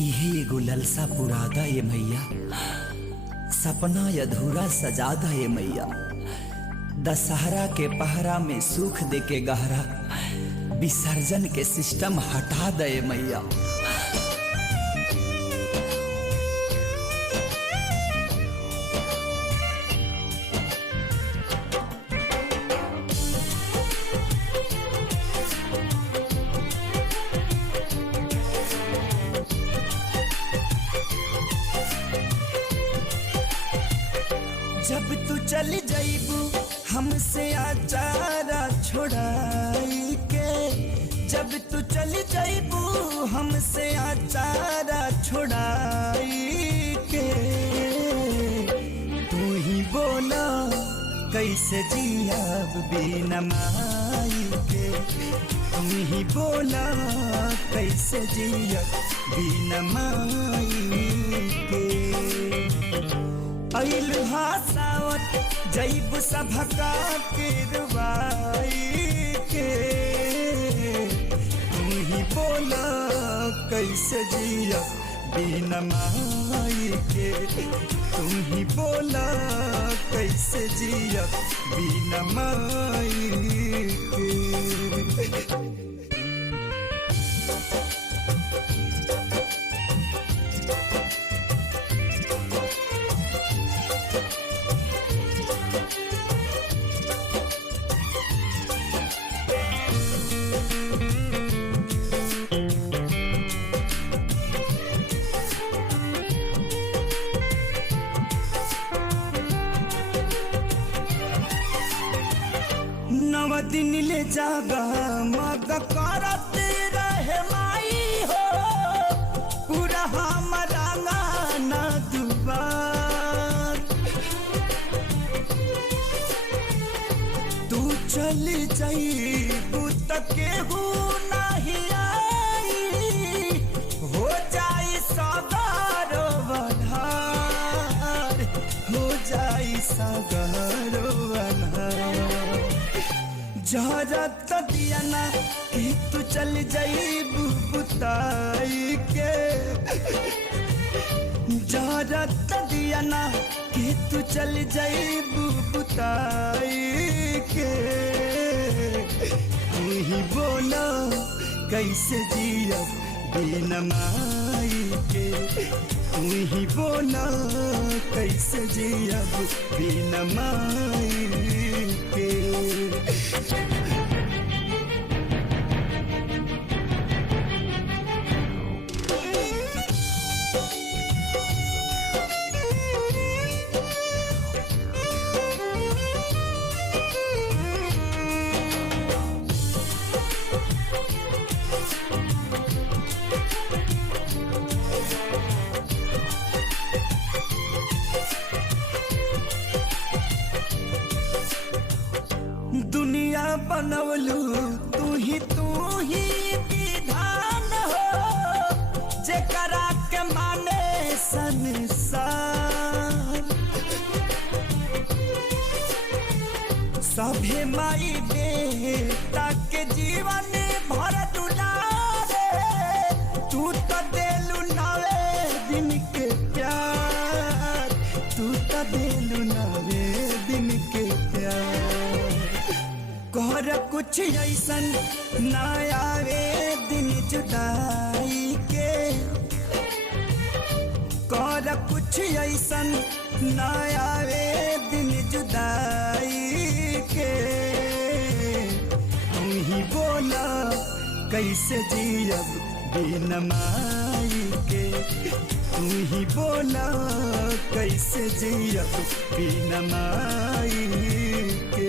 इहे एगो ललसा पुरादा ये मैया, सपना अधूरा सजादा ये मैया। दशहरा के पहरा में सुख दे के गहरा, विसर्जन के सिस्टम हटा दे मैया। जब तू चल जाइबू हमसे आचारा छोड़ाई के, जब तू चल जाइबू हमसे आचारा छोड़ाई के, तू ही बोला कैसे जियाब बिना माई के, तू ही बोला कैसे जियाब बिना माई के। अइलहा सावत जैब सभका किरवाई के, तू ही बोला कैसे जिया बिना माई के, तू ही बोला कैसे जिया बिना माई के। नव दिन ले जागा मग करत रहे माई हो, पूरा हमारा गाना दुबार। तू चल जाइबू त केहू नहीं आई, हो जाई सगारो बन्हार, हो जाई सगारो बन्हार। जहरत दिया ना कि तू चल जाइबू बुताई के, जहरत दिया ना कि तू चल जाइबू बुताई के, तू ही बोला कैसे जिया बिना माई के, तू ही बोला कैसे जिया बिना माई के। दुनिया बनवलू तू ही विधान हो, जेकरा के माने संसार। सभे माई बेटा के जीवन भर दुलारे, तू तो देलू नवे दिन के प्यार, तू तो देलू नवे दिन के प्यार। कर कुछ ऐसन ना आवे दिन जुदाई के, कर कुछ ऐसन ना आवे दिन जुदाई के, तू ही बोला कैसे जियब बिना माई के, तू ही बोला कैसे जियब बिना माई के।